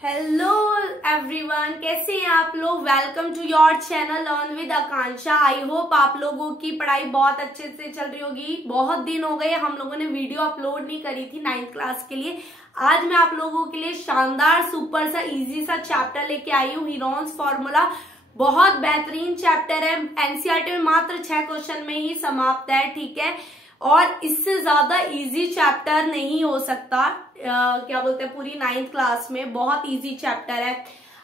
Hello everyone, कैसे हैं आप लोग। Welcome to your channel learn with Aakanksha. I hope आप लोगों की पढ़ाई बहुत अच्छे से चल रही होगी। बहुत दिन हो गए हम लोगों ने वीडियो अपलोड नहीं करी थी 9th क्लास के लिए। आज मैं आप लोगों के लिए शानदार सुपर सा इजी सा चैप्टर लेके आई हूँ, हीरोन्स फॉर्मूला। बहुत बेहतरीन चैप्टर है, एनसीईआरटी में मात्र 6 क्वेश्चन में ही समाप्त है, ठीक है। और इससे ज्यादा इजी चैप्टर नहीं हो सकता। क्या बोलते हैं, पूरी 9th क्लास में बहुत इजी चैप्टर है।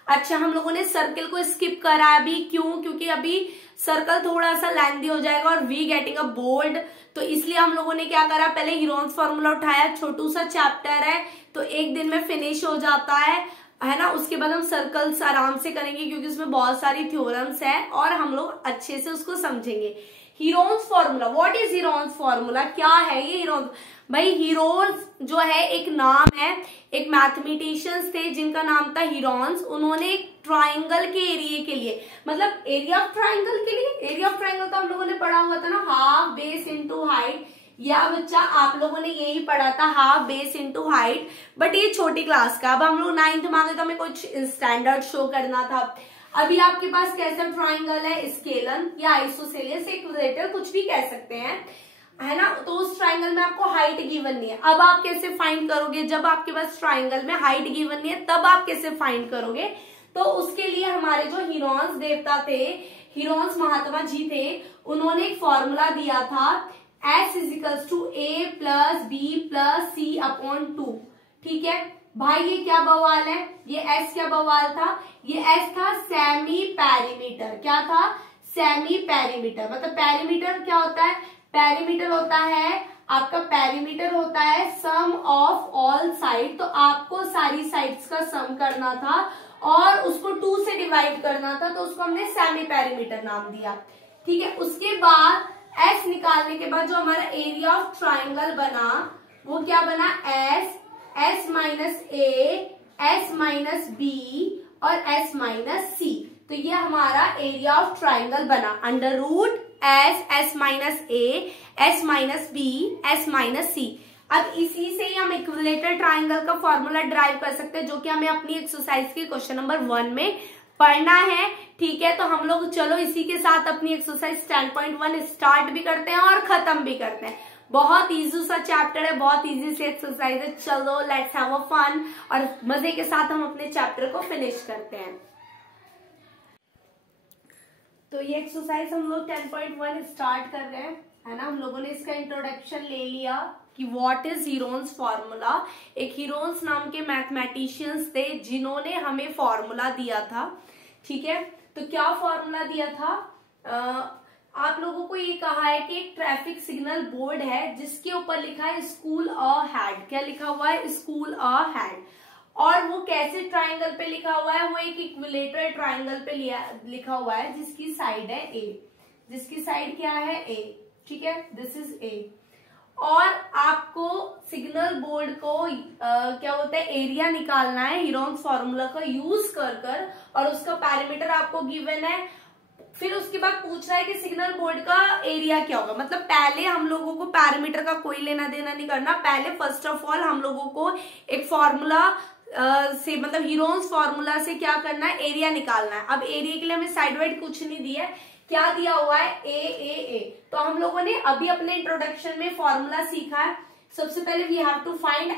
अच्छा, हम लोगों ने सर्कल को स्किप करा है अभी, क्यों? क्योंकि अभी सर्कल थोड़ा सा लेंथी हो जाएगा और वी गेटिंग अ बोल्ड, तो इसलिए हम लोगों ने क्या करा, पहले हीरोन्स फॉर्मूला उठाया। छोटू सा चैप्टर है तो एक दिन में फिनिश हो जाता है ना। उसके बाद हम सर्कल्स आराम से करेंगे क्योंकि उसमें बहुत सारी थ्योरम्स है और हम लोग अच्छे से उसको समझेंगे। Heron's formula, what is Heron's formula, क्या है ये हीरोन्स? भाई हीरोन्स जो है एक नाम है, एक मैथमेटिशियंस थे जिनका नाम था हीरोन्स। उन्होंने एक ट्राइंगल के एरिया के लिए, मतलब एरिया ऑफ ट्राइंगल के लिए, एरिया ऑफ ट्राइंगल तो हम लोगों ने पढ़ा हुआ था ना, हाफ बेस इंटू हाइट। या बच्चा आप लोगों ने यही पढ़ा था, half base into height, but ये छोटी क्लास का। अब हम लोग 9th में आ गए तो हमें कुछ स्टैंडर्ड शो करना था। अभी आपके पास कैसा ट्राइंगल है, स्केलन या आइसोसेलियस, इक्विलेटरल, कुछ भी कह सकते हैं, है ना। तो उस ट्राइंगल में आपको हाइट गिवन नहीं है। अब आप कैसे फाइंड करोगे? जब आपके पास ट्राइंगल में हाइट गिवन नहीं है तब आप कैसे फाइंड करोगे? तो उसके लिए हमारे जो हीरोन्स देवता थे, हीरोन्स महात्मा जी थे, उन्होंने एक फॉर्मूला दिया था, S is equals to A plus B plus c upon 2, ठीक है भाई। ये क्या बवाल है, ये S क्या बवाल था? ये S था सेमी पेरीमीटर। क्या था? Semi perimeter. मतलब पेरीमीटर क्या होता है? पेरीमीटर होता है आपका, पेरीमीटर होता है सम ऑफ ऑल साइड। तो आपको सारी साइड्स का सम करना था और उसको 2 से डिवाइड करना था, तो उसको हमने सेमी पेरीमीटर नाम दिया, ठीक है। उसके बाद S निकालने के बाद जो हमारा एरिया ऑफ ट्राइंगल बना वो क्या बना? S minus A, S minus B और S माइनस C। तो ये हमारा एरिया ऑफ ट्राइंगल बना, under root S minus A, S minus B, S minus C। अब इसी से ही हम इक्विलेटर ट्राइंगल का फॉर्मूला ड्राइव कर सकते हैं, जो कि हमें अपनी एक्सरसाइज के क्वेश्चन नंबर 1 में पढ़ना है, ठीक है। तो हम लोग चलो इसी के साथ अपनी एक्सरसाइज 10.1 स्टार्ट भी करते हैं और खत्म भी करते हैं। बहुत इजी सा चैप्टर है, बहुत इजी से एक्सरसाइज है। चलो लेट्स हैव अ फन, और मजे के साथ हम अपने चैप्टर को फिनिश करते हैं। तो ये एक्सरसाइज हम लोग 10.1 स्टार्ट कर रहे हैं, है ना। हम लोगों ने इसका इंट्रोडक्शन ले लिया कि व्हाट इज हीरोन्स फॉर्मूला। एक हीरोन्स नाम के मैथमेटिशियंस थे जिन्होंने हमें फॉर्मूला दिया था, ठीक है। तो क्या फॉर्मूला दिया था? आप लोगों को ये कहा है कि एक ट्रैफिक सिग्नल बोर्ड है जिसके ऊपर लिखा है स्कूल अ हैड। क्या लिखा हुआ है? School a had. और वो कैसे ट्राइंगल पे लिखा हुआ है? वो एक इक्विलेटरल ट्राइंगल पे लिखा हुआ है जिसकी साइड है A। जिसकी साइड क्या है? A, ठीक है, दिस इज A। और आपको सिग्नल बोर्ड को क्या बोलते हैं, एरिया निकालना है हीरोन्स फॉर्मूला का यूज कर और उसका पैरामीटर आपको गिवन है। फिर उसके बाद पूछ रहा है कि सिग्नल बोर्ड का एरिया क्या होगा। मतलब पहले हम लोगों को पैरामीटर का कोई लेना देना नहीं करना। पहले फर्स्ट ऑफ ऑल हम लोगों को एक फॉर्मूला से, मतलब हीरोन्स फॉर्मूला से क्या करना है, एरिया निकालना है। अब एरिया के लिए हमें साइड वाइड कुछ नहीं दिया है, क्या दिया हुआ है? A। तो हम लोगों ने अभी अपने इंट्रोडक्शन में फॉर्मूला सीखा है। सबसे पहले we have to find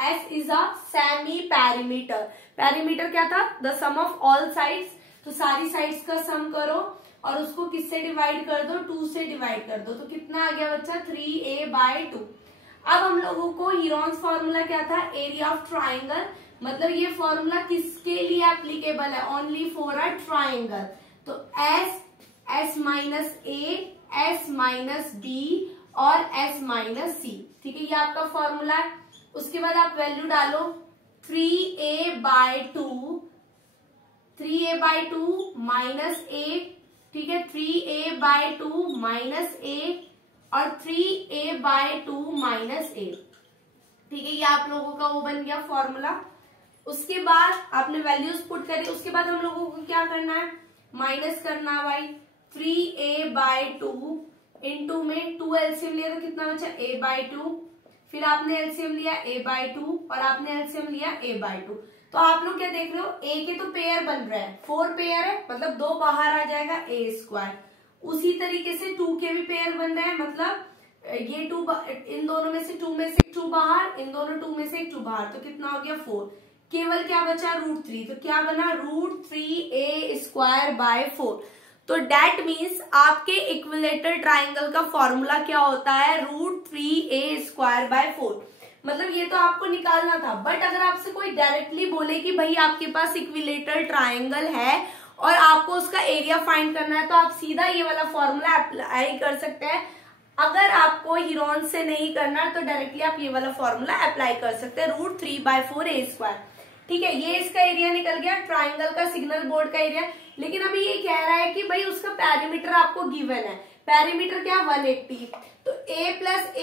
S is a semi perimeter. Perimeter क्या था? The sum of all sides. तो सारी साइड्स का सम करो और उसको किससे डिवाइड कर दो? 2 से डिवाइड कर दो। तो कितना आ गया बच्चा? 3A/2। अब हम लोगों को हीरोन्स फॉर्मूला क्या था? Area of triangle. मतलब ये फॉर्मूला किसके लिए एप्लीकेबल है? Only for a triangle. तो S minus A, S minus B और S माइनस C, ठीक है, ये आपका फॉर्मूला है। उसके बाद आप वैल्यू डालो 3A/2, 3A/2 माइनस A, ठीक है, 3A/2 माइनस A और 3A/2 माइनस A, ठीक है। ये आप लोगों का वो बन गया फॉर्मूला। उसके बाद आपने वैल्यूज पुट करी। उसके बाद हम लोगों को क्या करना है? माइनस करना है भाई। 3A/2 इंटू में 2 एलसीएम लिया तो कितना बचा? A/2। फिर आपने एलसीएम लिया A/2 और आपने एलसीएम लिया A/2। तो आप लोग क्या देख रहे हो, ए के तो पेयर बन रहा है, 4 पेयर है मतलब 2 बाहर आ जाएगा ए स्क्वायर। उसी तरीके से 2 के भी पेयर बन रहे हैं, मतलब ये 2 इन दोनों में से 2 में से 2 बाहर, इन दोनों 2 में से 1 2 बाहर, तो कितना हो गया 4। केवल क्या बचा √3, तो क्या बना √3a स्क्वायर बाय 4। तो डेट मीन्स आपके इक्विलेटरल ट्राइंगल का फॉर्मूला क्या होता है, √3a स्क्वायर बाय 4। मतलब ये तो आपको निकालना था, बट अगर आपसे कोई डायरेक्टली बोले कि भाई आपके पास इक्विलेटरल ट्राइंगल है और आपको उसका एरिया फाइंड करना है, तो आप सीधा ये वाला फॉर्मूला अप्लाई कर सकते हैं। अगर आपको हीरोन से नहीं करना तो डायरेक्टली आप ये वाला फॉर्मूला अप्लाई कर सकते हैं, √3/4a स्क्वायर। ठीक है, ये इसका एरिया निकल गया, ट्राइंगल का सिग्नल बोर्ड का एरिया। लेकिन अभी ये कह रहा है कि भाई उसका पैरीमीटर आपको गिवन है, पैरीमीटर क्या 180, तो a + a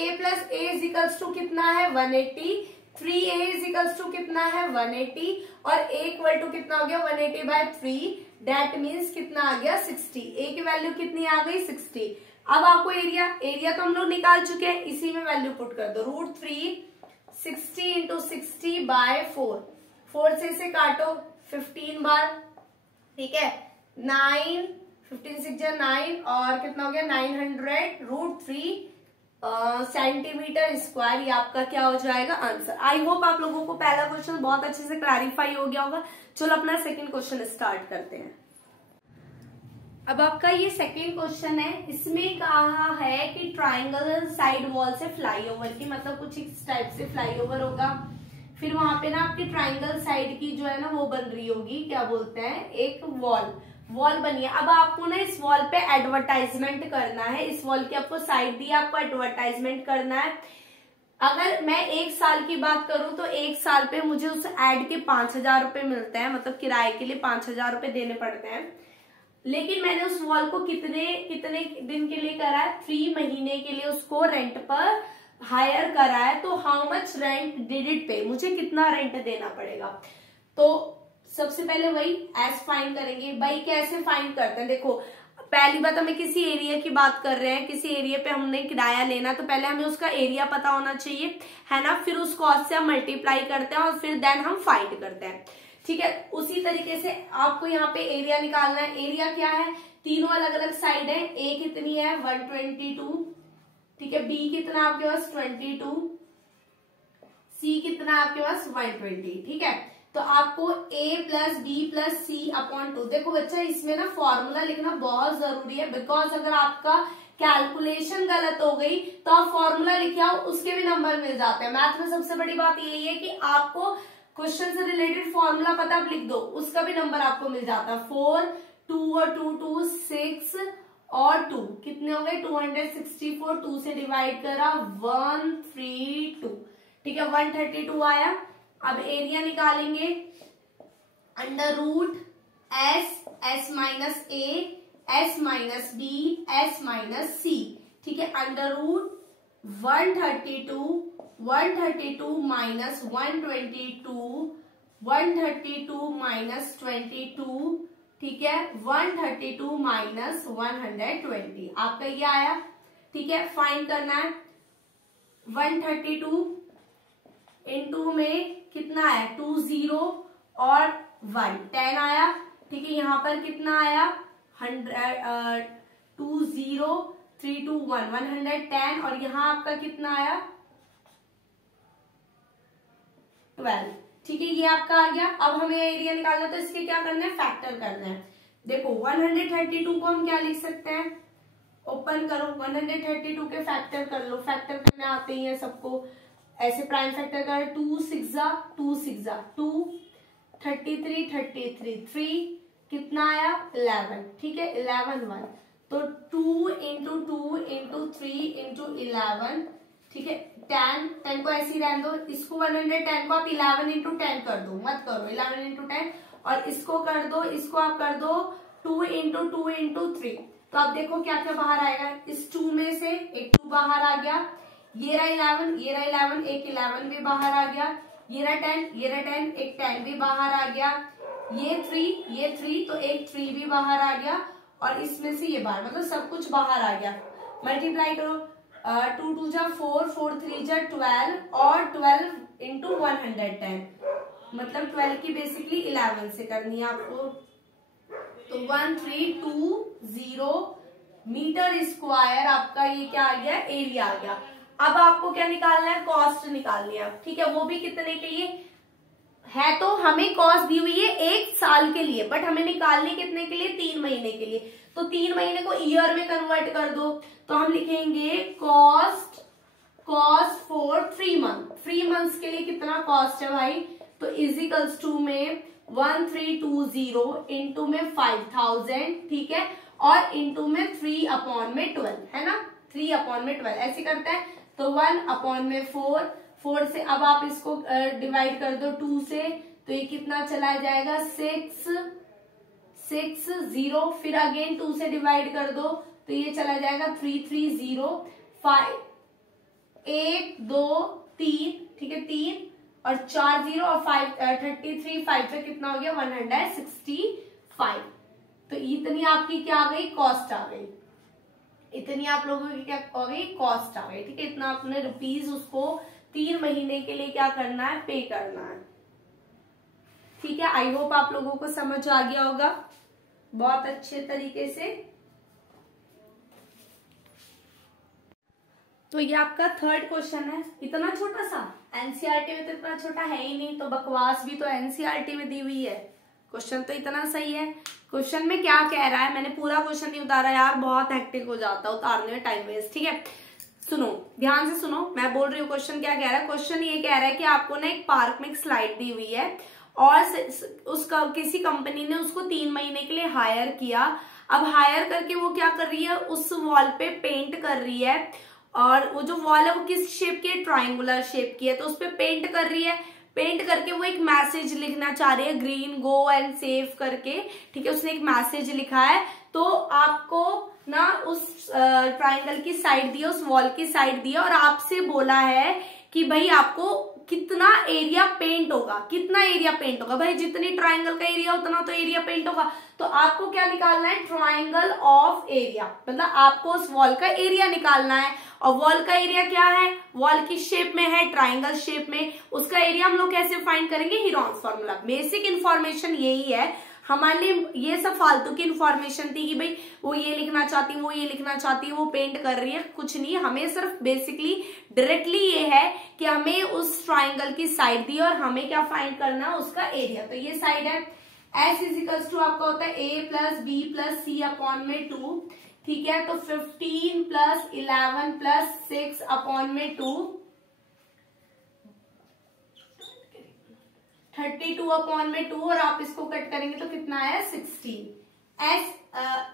इक्वल्स टू कितना है 180, 3a इक्वल्स टू कितना है 180 और a इक्वल टू कितना हो गया 180/3, डेट मीन्स कितना आ गया 60। a की वैल्यू कितनी आ गई 60। अब आपको एरिया तो हम लोग निकाल चुके हैं, इसी में वैल्यू पुट कर दो, √3 60 × 60/4, 4 से इसे काटो 15 बार, ठीक है 9, 15 6 9 और कितना हो गया 900 √3 सेंटीमीटर स्क्वायर। ये आपका क्या हो जाएगा आंसर। आई होप आप लोगों को पहला क्वेश्चन बहुत अच्छे से क्लैरिफाई हो गया होगा। चलो अपना सेकंड क्वेश्चन स्टार्ट करते हैं। अब आपका ये सेकंड क्वेश्चन है, इसमें कहा है कि ट्राइंगल साइड वॉल से फ्लाईओवर की, मतलब कुछ इस टाइप से फ्लाईओवर होगा, फिर वहां पे ना आपकी ट्राइंगल साइड की जो है ना वो बन रही होगी, क्या बोलते हैं, एक वॉल बनी है। अब आपको ना इस वॉल पे एडवर्टाइजमेंट करना है, इस वॉल की आपको साइड दी, आपको एडवर्टाइजमेंट करना है। अगर मैं 1 साल की बात करूं तो 1 साल पे मुझे उस एड के 5000 रुपए मिलते हैं, मतलब किराए के लिए 5000 रुपए देने पड़ते हैं। लेकिन मैंने उस वॉल को कितने दिन के लिए करा है, 3 महीने के लिए उसको रेंट पर हायर करा है। तो how much rent did it पे, मुझे कितना रेंट देना पड़ेगा। तो सबसे पहले वही एस फाइंड करेंगे। भाई कैसे फाइंड करते हैं, देखो पहली बात हमें किसी एरिया की बात कर रहे हैं, किसी एरिया पे हमने किराया लेना, तो पहले हमें उसका एरिया पता होना चाहिए, है ना। फिर उस कॉस्ट से हम मल्टीप्लाई करते हैं और फिर देन हम फाइंड करते हैं, ठीक है। उसी तरीके से आपको यहाँ पे एरिया निकालना है। एरिया क्या है, तीनों अलग अलग साइड है। ए कितनी है 122, ठीक है, बी कितना आपके पास 22, सी कितना आपके पास 120, ठीक है। तो आपको a + b + c/2। देखो बच्चा इसमें ना फॉर्मूला लिखना बहुत जरूरी है, बिकॉज अगर आपका कैलकुलेशन गलत हो गई तो आप फॉर्मूला लिखे आओ उसके भी नंबर मिल जाते हैं। मैथ में सबसे बड़ी बात यही है कि आपको क्वेश्चन से रिलेटेड फॉर्मूला पता आप लिख दो, उसका भी नंबर आपको मिल जाता है। 4 2 और 2 2 6 और 2 कितने हो गए 264, 2 से डिवाइड करा 132, ठीक है 132 आया। अब एरिया निकालेंगे, √s s - a s - b s - c, ठीक है, √132 132 - 122 132 - 22, ठीक है 132 - 120 आपका ये आया, ठीक है। फाइंड करना है 132 इनटू में कितना है 20 और 1 10 आया, ठीक है। यहाँ पर कितना आया 100 20 321 110 और यहाँ आपका कितना आया 12, ठीक है। ये आपका आ गया। अब हमें एरिया निकालना है तो इसके क्या करना है फैक्टर करना है। देखो 132 को हम क्या लिख सकते हैं, ओपन करो 132 के फैक्टर कर लो, फैक्टर करने आते ही है सबको। ऐसे प्राइम फैक्टर कर 2 6 2 6 2 33 33 3 कितना आया 11, ठीक है 11 1, तो 2 × 2 × 3 × 11, ठीक है 10 को ऐसे ही रहने दो। इसको 110 को आप 11 × 10 कर दो, मत करो 11 × 10 और इसको कर दो, इसको आप कर दो 2 × 2 × 3। तो आप देखो क्या क्या बाहर आएगा, इस 2 में से एक 2 बाहर आ गया, ये रहा 11 ये रहा 11 एक 11 भी बाहर आ गया, ये रहा 10 ये रहा 10 एक 10 भी बाहर आ गया, ये 3 तो एक 3 भी बाहर आ गया और इसमें से ये बाहर, मतलब सब कुछ बाहर आ गया। मल्टीप्लाई करो 2 2 जा 4 4 3 जा 12 और 12 × 110 मतलब 12 की बेसिकली 11 से करनी है आपको। तो 1320 मीटर स्क्वायर आपका ये क्या आ गया, एरिया आ गया। अब आपको क्या निकालना है, कॉस्ट निकालनी है, ठीक है। वो भी कितने के लिए है, तो हमें कॉस्ट दी हुई है 1 साल के लिए, बट हमें निकालनी कितने के लिए, 3 महीने के लिए। तो 3 महीने को ईयर में कन्वर्ट कर दो, तो हम लिखेंगे कॉस्ट फॉर 3 मंथ। 3 मंथ्स के लिए कितना कॉस्ट है भाई, तो इजिकल्स टू में 1320 इंटू में 5000, ठीक है, और इंटू में 3/12 है ना, 3/12 ऐसे करता है। तो 1/4, 4 से अब आप इसको डिवाइड कर दो 2 से, तो ये कितना चला जाएगा 660, फिर अगेन 2 से डिवाइड कर दो तो ये चला जाएगा 330, 5 1 2 3, ठीक है, 3 और 4 0 और 5 33, 5 से कितना हो गया 165। तो इतनी आपकी क्या आ गई, कॉस्ट आ गई, इतनी आप लोगों की क्या हो गई, कॉस्ट आ गई, ठीक है। इतना आपने रुपीज उसको 3 महीने के लिए क्या करना है, पे करना है, ठीक है। आई होप आप लोगों को समझ आ गया होगा बहुत अच्छे तरीके से। तो ये आपका थर्ड क्वेश्चन है, इतना छोटा सा, एनसीईआरटी में तो इतना छोटा है ही नहीं, तो बकवास भी तो एनसीईआरटी में दी हुई है। क्वेश्चन तो इतना सही है। क्वेश्चन में क्या कह रहा है, मैंने पूरा क्वेश्चन नहीं उतारा यार, बहुत हेक्टिक हो जाता है उतारने में, टाइम वेस्ट, ठीक है। सुनो, ध्यान से सुनो, मैं बोल रही हूँ क्वेश्चन क्या कह रहा है। क्वेश्चन ये कह रहा है कि आपको ना एक पार्क में एक स्लाइड दी हुई है और उसका किसी कंपनी ने उसको 3 महीने के लिए हायर किया। अब हायर करके वो क्या कर रही है, उस वॉल पे पेंट कर रही है, और वो जो वॉल है वो किस शेप की है, ट्रायंगुलर शेप की है, तो उस पे पेंट कर रही है। पेंट करके वो एक मैसेज लिखना चाह रही है, ग्रीन गो एंड सेव करके, ठीक है, उसने एक मैसेज लिखा है। तो आपको ना उस ट्रायंगल की साइड दी है, उस वॉल की साइड दी है, और आपसे बोला है कि भाई आपको कितना एरिया पेंट होगा, कितना एरिया पेंट होगा। भाई जितनी ट्रायंगल का एरिया उतना तो एरिया पेंट होगा, तो आपको क्या निकालना है, ट्रायंगल ऑफ एरिया, मतलब आपको उस वॉल का एरिया निकालना है। और वॉल का एरिया क्या है, वॉल की शेप में है, ट्रायंगल शेप में, उसका एरिया हम लोग कैसे फाइंड करेंगे, हीरोन्स फॉर्मूला। बेसिक इन्फॉर्मेशन यही है हमारे लिए, ये सब फालतू की इन्फॉर्मेशन थी कि भाई वो ये लिखना चाहती, वो ये लिखना चाहती, वो पेंट कर रही है, कुछ नहीं। हमें सिर्फ बेसिकली डायरेक्टली ये है कि हमें उस ट्राइंगल की साइड दी और हमें क्या फाइंड करना है, उसका एरिया। तो ये साइड है, S इजिकल्स टू आपका होता है A plus B plus C upon में 2, ठीक है। तो 15 प्लस 11 प्लस 6 अपॉन में 2, 32 अपॉन में 2, और आप इसको कट करेंगे तो कितना है 16। S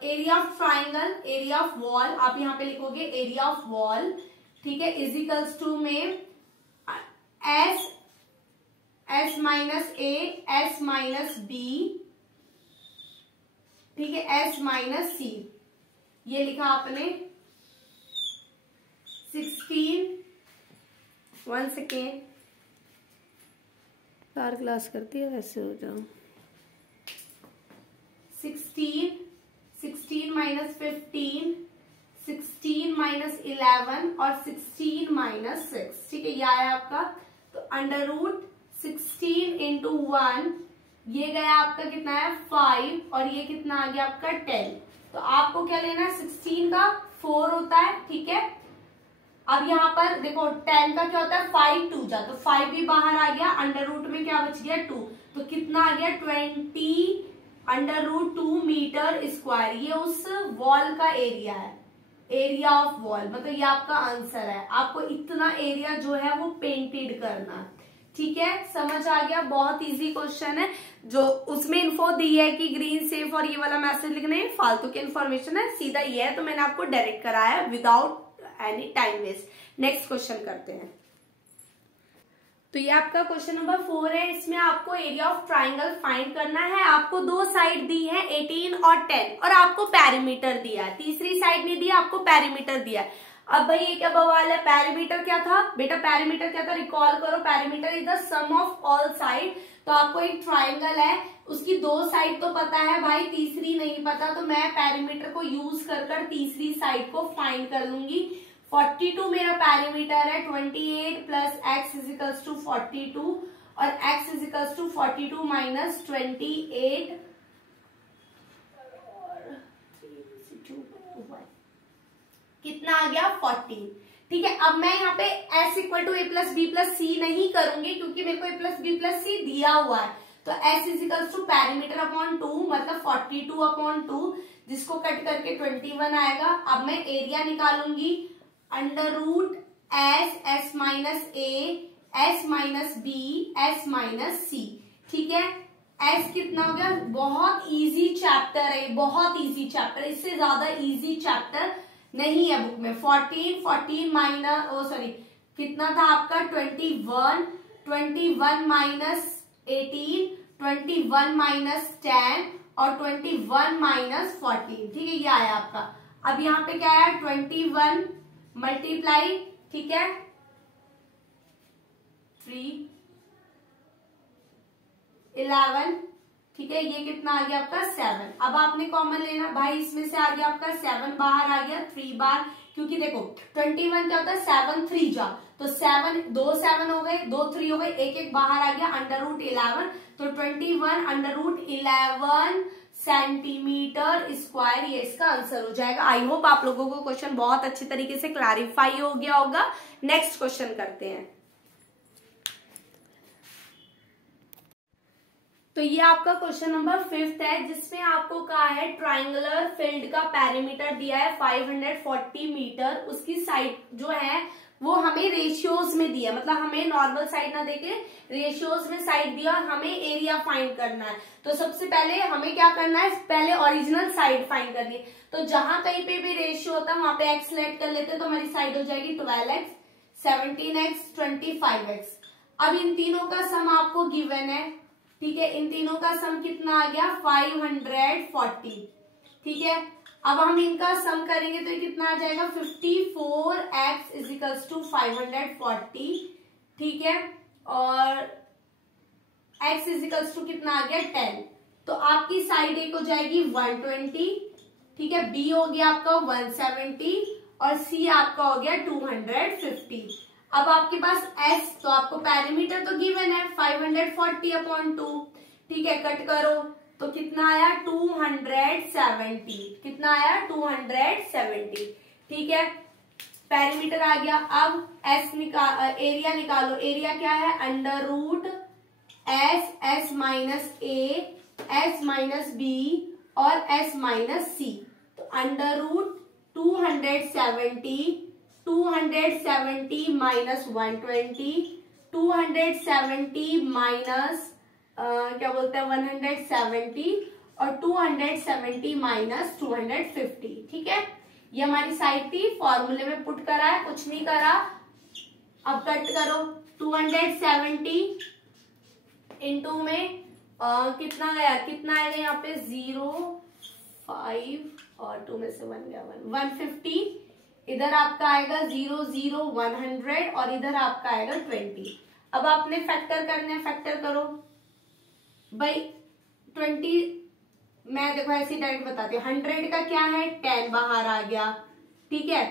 area of triangle, area of wall आप यहाँ पे लिखोगे एरिया ऑफ वॉल, ठीक है, इजिकल्स टू में एस माइनस ए, एस माइनस बी, ठीक है, एस माइनस सी, ये लिखा आपने 16। 1 सेकेंड, 4 क्लास करती है वैसे हो जाओ। 16 माइनस 15, 16 माइनस 11 और 16 माइनस 6, ठीक है, यह आया आपका। तो अंडर रूट 16 इंटू 1, ये गया आपका कितना है 5, और ये कितना आ गया आपका 10। तो आपको क्या लेना है, 16 का 4 होता है, ठीक है। अब यहाँ पर देखो 10 का क्या होता है 5 2 जा, तो 5 भी बाहर आ गया, अंडर रूट में क्या बच गया 2, तो कितना आ गया 20 अंडर रूट 2 मीटर स्क्वायर। ये उस वॉल का एरिया है, एरिया ऑफ वॉल, मतलब ये आपका आंसर है। आपको इतना एरिया जो है वो पेंटेड करना है, ठीक है, समझ आ गया। बहुत इजी क्वेश्चन है, जो उसमें इन्फो दी है कि ग्रीन सेफ और ये वाला मैसेज लिखना है, फालतू की इन्फॉर्मेशन है, सीधा ये है, तो मैंने आपको डायरेक्ट कराया without any time waste. Next question करते हैं। तो ये आपका क्वेश्चन नंबर 4 है, इसमें आपको एरिया ऑफ ट्राइंगल फाइंड करना है। आपको 2 साइड दी है 18 और 10, और आपको पेरीमीटर दिया है, तीसरी साइड नहीं दिया, आपको पेरीमीटर दिया है। अब भाई ये क्या बवाल है, पेरीमीटर क्या था बेटा, पेरीमीटर क्या था, रिकॉल करो, perimeter is the sum of all side. तो आपको एक ट्राइंगल है, उसकी 2 साइड तो पता है भाई, तीसरी नहीं पता, तो मैं पेरीमीटर को यूज कर तीसरी साइड को फाइंड कर लूंगी। 42 मेरा पेरीमीटर है, 28 प्लस एक्स इजिकल्स टू 42, और x is equals to 42 minus 28 कितना आ गया 14। ठीक है, अब मैं यहाँ पे s equal to a plus B plus C नहीं करूंगी क्योंकि मेरे को a plus B plus C दिया हुआ है। तो s is equals to perimeter upon 2 मतलब 42 अपॉन 2, जिसको कट करके 21 आएगा। अब मैं एरिया निकालूंगी, under root s minus a s minus b s minus c। ठीक है, s कितना हो गया, बहुत इजी चैप्टर है, बहुत इजी चैप्टर, इससे ज्यादा इजी चैप्टर नहीं है बुक में। 14 माइनस सॉरी कितना था आपका 21 माइनस 18, 21 माइनस 10 और 21 माइनस 14। ठीक है, ये आया आपका। अब यहाँ पे क्या आया 21 मल्टीप्लाई, ठीक है 3 11, ठीक है, ये कितना आ गया आपका 7। अब आपने कॉमन लेना भाई, इसमें से आ गया आपका 7 बाहर आ गया 3 बार, क्योंकि देखो 21 क्या होता है 7 3 जा, तो 7 2 7 हो गए, 2 3 हो गए, एक एक बाहर आ गया, अंडर रूट 11, तो 21 अंडर रूट 11 सेंटीमीटर स्क्वायर, ये इसका आंसर हो जाएगा। आई होप आप लोगों को क्वेश्चन बहुत अच्छी तरीके से क्लैरिफाई हो गया होगा। नेक्स्ट क्वेश्चन करते हैं। तो ये आपका क्वेश्चन नंबर 5 है, जिसमें आपको कहा है ट्राइंगुलर फील्ड का पैरीमीटर दिया है 540 मीटर, उसकी साइड जो है वो हमें रेशियोज में दिया, मतलब हमें नॉर्मल साइड ना देके रेशियोज में साइड दिया, हमें एरिया फाइंड करना है। तो सबसे पहले हमें क्या करना है, पहले ओरिजिनल साइड फाइंड करनी है। तो जहां कहीं पे भी रेशियो होता है वहां पे एक्स लेट कर लेते हैं, तो हमारी साइड हो जाएगी 12x, 17x, 25x। अब इन तीनों का सम आपको गिवन है, ठीक है, इन तीनों का सम कितना आ गया 540। ठीक है, अब हम इनका सम करेंगे तो ये कितना आ जाएगा 54x इज इक्वल्स टू 540। ठीक है, और x इज इक्वल्स टू कितना आ गया 10, तो आपकी साइड एक हो जाएगी 120, ठीक है, b हो गया आपका 170 और c आपका हो गया 250। अब आपके पास s, तो आपको पैरीमीटर तो गिवन है 540 अपॉन 2, ठीक है, कट करो तो कितना आया 270, कितना आया 270। ठीक है, पैरीमीटर आ गया। अब s एरिया निकालो, एरिया क्या है under root s minus a s minus b और s माइनस c, तो अंडर रूट 270 माइनस 120, 270 माइनस क्या बोलते हैं 170 और 270 माइनस 250। ठीक है, ये हमारी साइड थी, फॉर्मूले में पुट करा है, कुछ नहीं करा। अब कट करो 270 इंटू में कितना गया, कितना आएगा यहाँ पे 0 5 और 2 में से 1 गया 150, इधर आपका आएगा 0 0 100 और इधर आपका आएगा 20। अब आपने फैक्टर करने हैं, फैक्टर करो भाई 20, मैं देखो ऐसे डायरेक्ट बताती हूँ, 100 का क्या है 10 बाहर आ गया, ठीक है,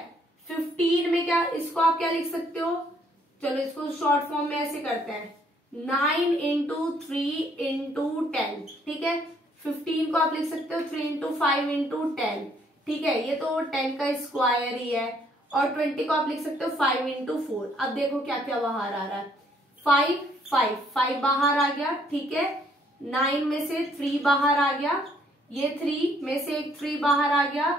15 में क्या, इसको आप क्या लिख सकते हो, चलो इसको शॉर्ट फॉर्म में ऐसे करते हैं 9 इंटू 3 इंटू 10, ठीक है, 15 को आप लिख सकते हो 3 इंटू 5 इंटू 10, ठीक है, ये तो 10 का स्क्वायर ही है, और 20 को आप लिख सकते हो 5 इंटू 4। अब देखो क्या क्या बाहर आ रहा है, 5 बाहर आ गया, ठीक है, 9 में से 3 बाहर आ गया, ये 3 में से एक 3 बाहर आ गया,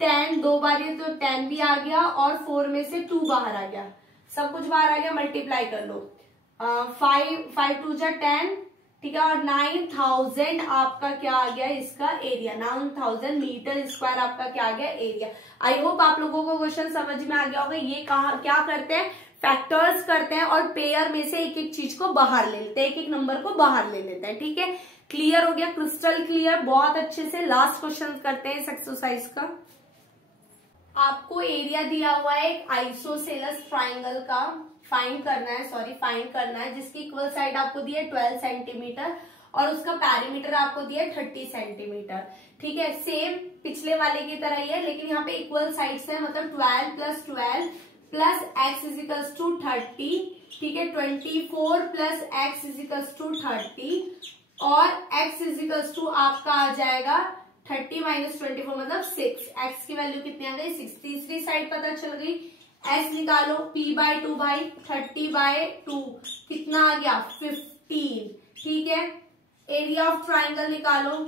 10 दो बार ये तो 10 भी आ गया, और 4 में से 2 बाहर आ गया, सब कुछ बाहर आ गया, मल्टीप्लाई कर लो 5 2 जा 10, ठीक है, और 9000 आपका क्या आ गया इसका एरिया, 9000 मीटर स्क्वायर आपका क्या आ गया एरिया। आई होप आप लोगों को क्वेश्चन समझ में आ गया होगा। ये कहा क्या करते हैं, फैक्टर्स करते हैं और पेयर में से एक एक चीज को बाहर ले लेते हैं, एक एक नंबर को बाहर ले लेते हैं। ठीक है, क्लियर हो गया, क्रिस्टल क्लियर, बहुत अच्छे से। लास्ट क्वेश्चन करते हैं इस एक्सरसाइज का। आपको एरिया दिया हुआ है एक आइसोसेलेस ट्राइंगल का, फाइंड करना है, जिसकी इक्वल साइड आपको दी है 12 सेंटीमीटर और उसका पैरीमीटर आपको दिया है 30 सेंटीमीटर। ठीक है, सेम पिछले वाले की तरह ही है, लेकिन यहाँ पे इक्वल साइड्स है, मतलब 12 plus 12 plus x is equals to 30, ठीक है, 24 प्लस एक्स इजिकल्स टू 30 और x इजिकल्स टू आपका आ जाएगा 30 माइनस 24 मतलब 6। x की वैल्यू कितनी आ गई 6। तीसरी साइड पता चल गई, s निकालो p/2 भाई 30/2 कितना आ गया 15, ठीक है। एरिया ऑफ ट्राइंगल निकालो,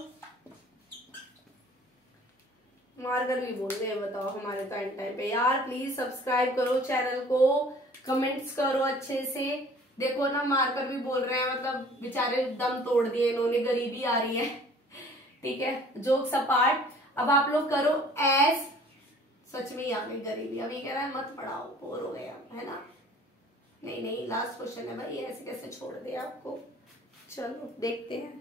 मार्कर भी बोल रहे हैं, बताओ हमारे तो एंड टाइम पे। यार प्लीज सब्सक्राइब करो चैनल को, कमेंट्स करो अच्छे से। देखो ना मार्कर भी बोल रहे हैं, मतलब बेचारे दम तोड़ दिए इन्होंने, गरीबी आ रही है, ठीक है, जोक्स अपार्ट। अब आप लोग करो एस, सच में ही आ गई गरीबी। अभी कह रहा है मत पढ़ाओ, बोर हो गया है ना। नहीं लास्ट क्वेश्चन है भाई, ऐसे कैसे छोड़ दे आपको। चलो देखते हैं,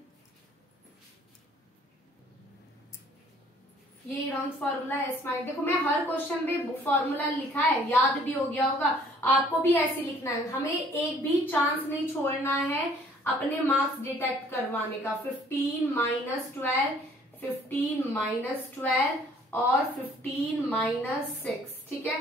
ये राउंड फॉर्मूला है स्माइल। देखो मैं हर क्वेश्चन में फॉर्मूला लिखा है, याद भी हो गया होगा, आपको भी ऐसे लिखना है। हमें एक भी चांस नहीं छोड़ना है अपने मार्क्स डिटेक्ट करवाने का। 15 माइनस 12, 15 माइनस 12 और 15 माइनस 6, ठीक है।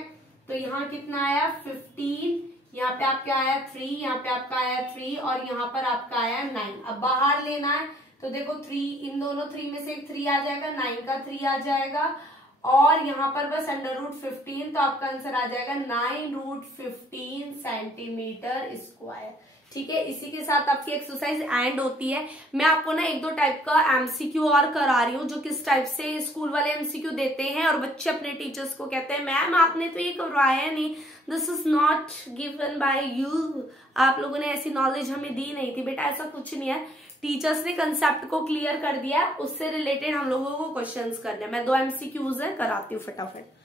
तो यहाँ कितना आया 15, यहाँ पे आपका आया 3, यहाँ पे आपका आया 3 और यहाँ पर आपका आया 9। अब बाहर लेना है तो देखो 3, इन दोनों 3 में से एक 3 आ जाएगा, 9 का 3 आ जाएगा और यहाँ पर बस √15, तो आपका आंसर आ जाएगा 9√15 सेंटीमीटर स्क्वायर, ठीक है। इसी के साथ आपकी एक्सरसाइज एंड होती है। मैं आपको ना 1-2 टाइप का एमसीक्यू और करा रही हूँ, जो किस टाइप से स्कूल वाले एमसीक्यू देते हैं और बच्चे अपने टीचर्स को कहते हैं मैम आपने तो ये करवाया नहीं, this is not given by you, आप लोगों ने ऐसी नॉलेज हमें दी नहीं थी। बेटा ऐसा कुछ नहीं है, टीचर्स ने कंसेप्ट को क्लियर कर दिया, उससे रिलेटेड हम लोगों को क्वेश्चंस करने हैं। मैं 2 एमसीक्यूज है कराती हूँ फटाफट।